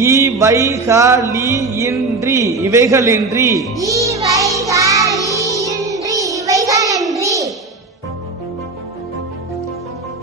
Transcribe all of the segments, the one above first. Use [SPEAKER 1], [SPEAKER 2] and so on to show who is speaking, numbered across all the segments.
[SPEAKER 1] இவைகளின்றி.
[SPEAKER 2] இவைகளின்றி.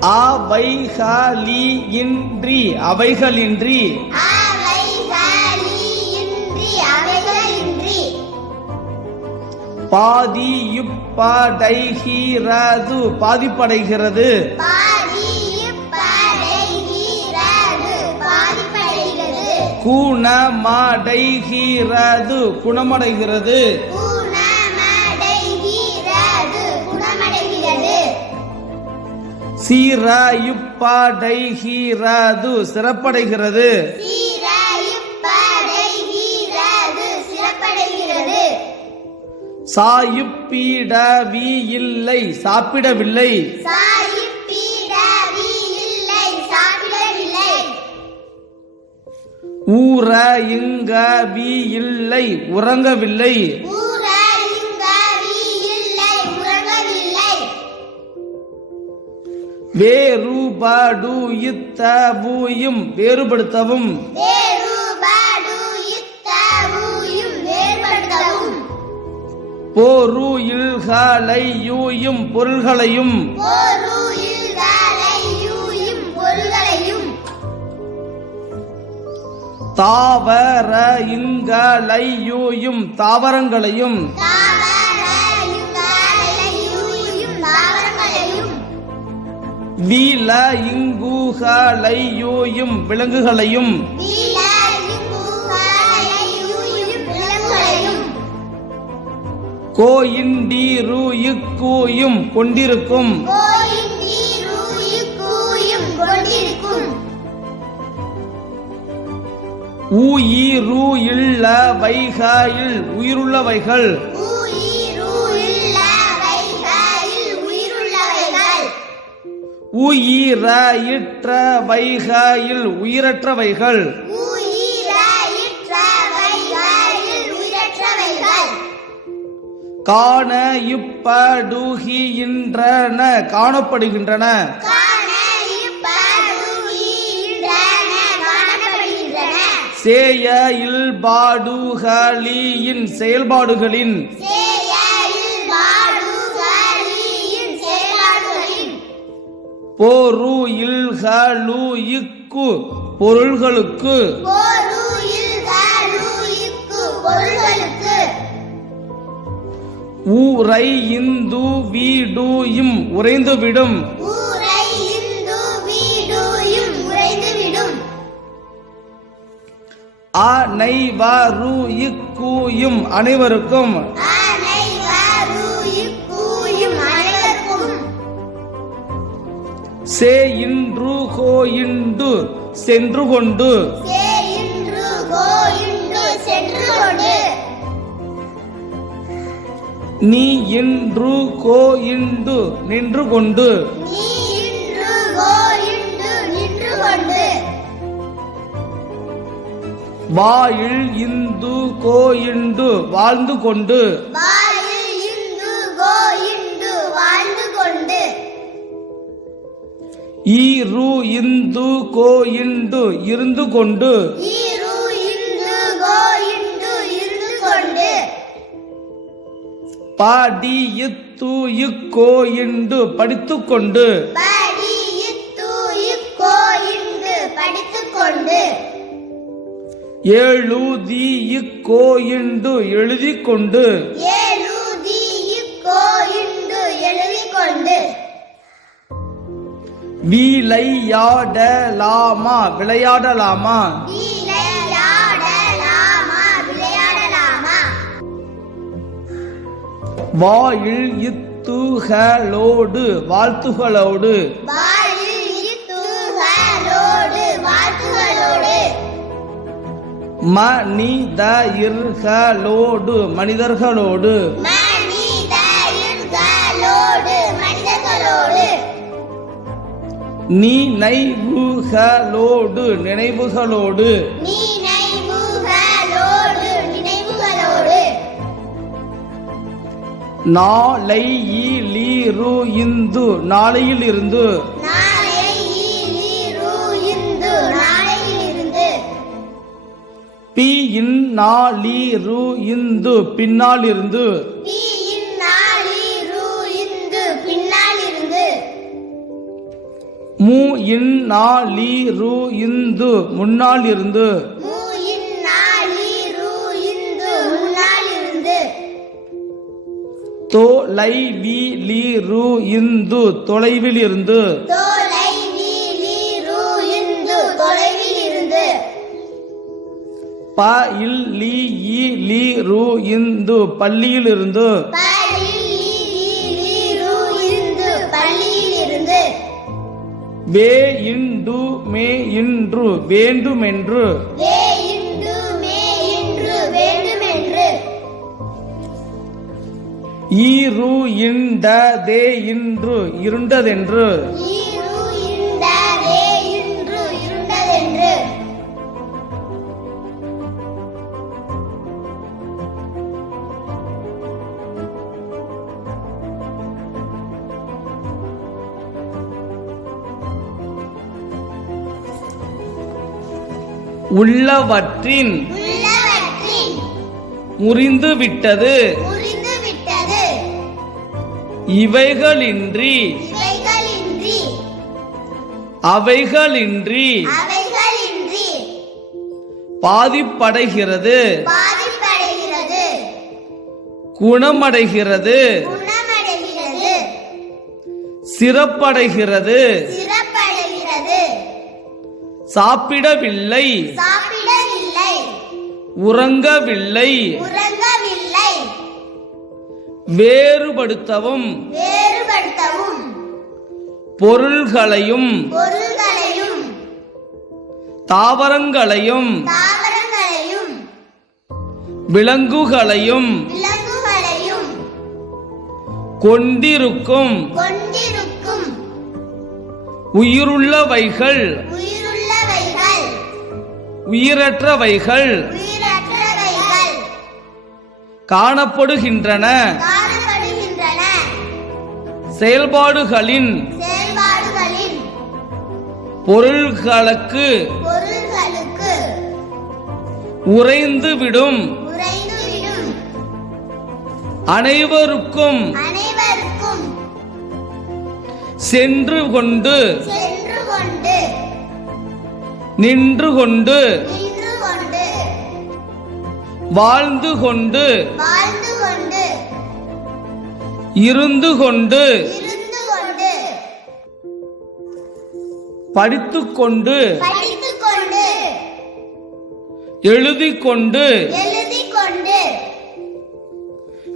[SPEAKER 1] அவைகளின்றி.
[SPEAKER 2] அவைகளின்றி அவைகளின்றி.
[SPEAKER 1] பாதி இப்படைகிறது பாதிப்படைகிறது.
[SPEAKER 2] பாதிப்படைகிறது
[SPEAKER 1] குணமடைகிறது. குணமடைகிறது. சீராயுப்படைகிறது. சிறப்படைகிறது. சாயுப்பீடவி இல்லை சாப்பிடவில்லை. ஊர இங்க வி இல்லை உறங்கவில்லை. வேறுபாடு இத்தபூயும் வேறுபடுத்தவும்.
[SPEAKER 2] வேறுபாடு இத்தவுயும் வேறுபடுத்தவும்
[SPEAKER 1] போரு பொருள்களையும்
[SPEAKER 2] பொருள்களையும்.
[SPEAKER 1] தாவர இங்களையூயும் தாவரங்களையும் வீல இங்குகளையூயும் விலங்குகளையும் கோயிண்டீரு இக்கூயும் கொண்டிருக்கும் ஊயிரு இல்ல வைகாயில் உயிருள்ளவைகள்.
[SPEAKER 2] உயிருள்ளவைகளில் உயிருள்ளவைகள்.
[SPEAKER 1] உயிர இற்ற வைகாயில் உயிரற்றவைகள்.
[SPEAKER 2] உயிரற்றவைகளில் உயிரற்றவைகள்.
[SPEAKER 1] காண இப்படுகின்றன காணப்படுகின்றன.
[SPEAKER 2] காண இப்படுகின்றன
[SPEAKER 1] சேய இல்பாடுகளின் செயல்பாடுகளின் போரு இல்களு இக்கு பொருள்களுக்கு ஊரை இந்து வீடுயும் உறைந்துவிடும்
[SPEAKER 2] ஊரை
[SPEAKER 1] இக்கூயும் அனைவருக்கும். சே இன்று கோயிண்டு சென்று கொண்டு
[SPEAKER 2] சேயின்று கோயின்று சென்று கொண்டு
[SPEAKER 1] நீ இன்று கோயிண்டு நின்று கொண்டு
[SPEAKER 2] நீ
[SPEAKER 1] வாயில் இந்து
[SPEAKER 2] இந்து கோயின்று வாழ்ந்து கொண்டு.
[SPEAKER 1] ஈரு இந்து
[SPEAKER 2] இன்று கோயின்று இருந்து கொண்டு.
[SPEAKER 1] பாடி இத்து இக்கோயிண்டு படித்துக் கொண்டு
[SPEAKER 2] கொண்டு
[SPEAKER 1] ஏழுதி
[SPEAKER 2] இக்கோயின்று எழுதிக் கொண்டு
[SPEAKER 1] விளையாடலாமா?
[SPEAKER 2] விளையாடலாமா?
[SPEAKER 1] வாயில் இத்துகளோடு வாழ்த்துகளோடு. மனிதர்களோடு மனிதர்களோடு. நினைவுகளோடு நினைவுகளோடு. நாளை ஈலிரு இந்து நாளையில் இருந்து இன் நாளிரு இந்து பின்னால் இருந்து மு இன் நாளிரு இந்து முன்னால் இருந்து
[SPEAKER 2] இந்து முன்னாலிருந்து.
[SPEAKER 1] தொலைவிலிரு இந்து தொலைவில் இருந்து
[SPEAKER 2] தோலை
[SPEAKER 1] ப இல் லி இ லி ரு இந்து பள்ளியில் இருந்து
[SPEAKER 2] பள்ளியிலிருந்து.
[SPEAKER 1] வே இண்டு மே இன்று வேண்டுமென்று.
[SPEAKER 2] மே இன்று வேண்டுமென்று
[SPEAKER 1] ஈரு இண்ட தே இன்று இருண்டதென்று. உள்ளவற்றின்
[SPEAKER 2] உள்ளவற்றின்
[SPEAKER 1] முறிந்து விட்டது
[SPEAKER 2] முறிந்து விட்டது
[SPEAKER 1] இவைகளின்றி. அவைகளின்றி பாதிப்படைகிறது. குணமடைகிறது. சிறப்படைகிறது. சாப்பிடவில்லை. உறங்கவில்லை. வேறுபடுத்தவும். பொருள்களையும். தாவரங்களையும். விலங்குகளையும். கொண்டிருக்கும். உயிருள்ளவைகள். உயிரற்றவைகள் காணப்படுகின்றன. செயல்பாடுகளின் பொருள்களுக்கு உறைந்துவிடும். அனைவருக்கும்
[SPEAKER 2] அனைவருக்கும்
[SPEAKER 1] சென்று கொண்டு
[SPEAKER 2] சென்று கொண்டு
[SPEAKER 1] நின்று கொண்டு வாழ்ந்து கொண்டு இருந்து கொண்டு
[SPEAKER 2] இருந்து கொண்டு
[SPEAKER 1] படித்துக் கொண்டு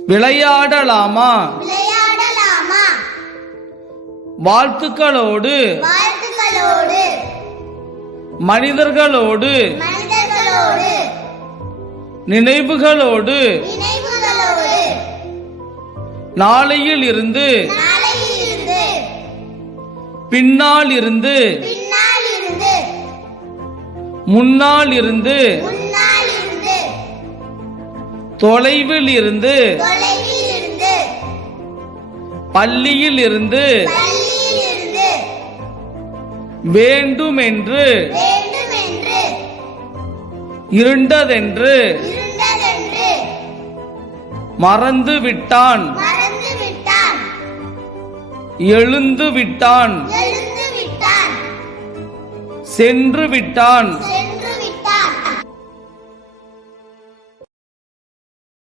[SPEAKER 1] விளையாடலாமா? வாழ்த்துக்களோடு
[SPEAKER 2] வாழ்த்துக்களோடு
[SPEAKER 1] மனிதர்களோடு நினைவுகளோடு நாளையில் இருந்து பின்னால் இருந்து முன்னால் இருந்து தொலைவில் இருந்து பள்ளியில் இருந்து வேண்டுமென்று இருண்டதென்று மறந்து விட்டான் எழுந்து விட்டான் சென்று விட்டான்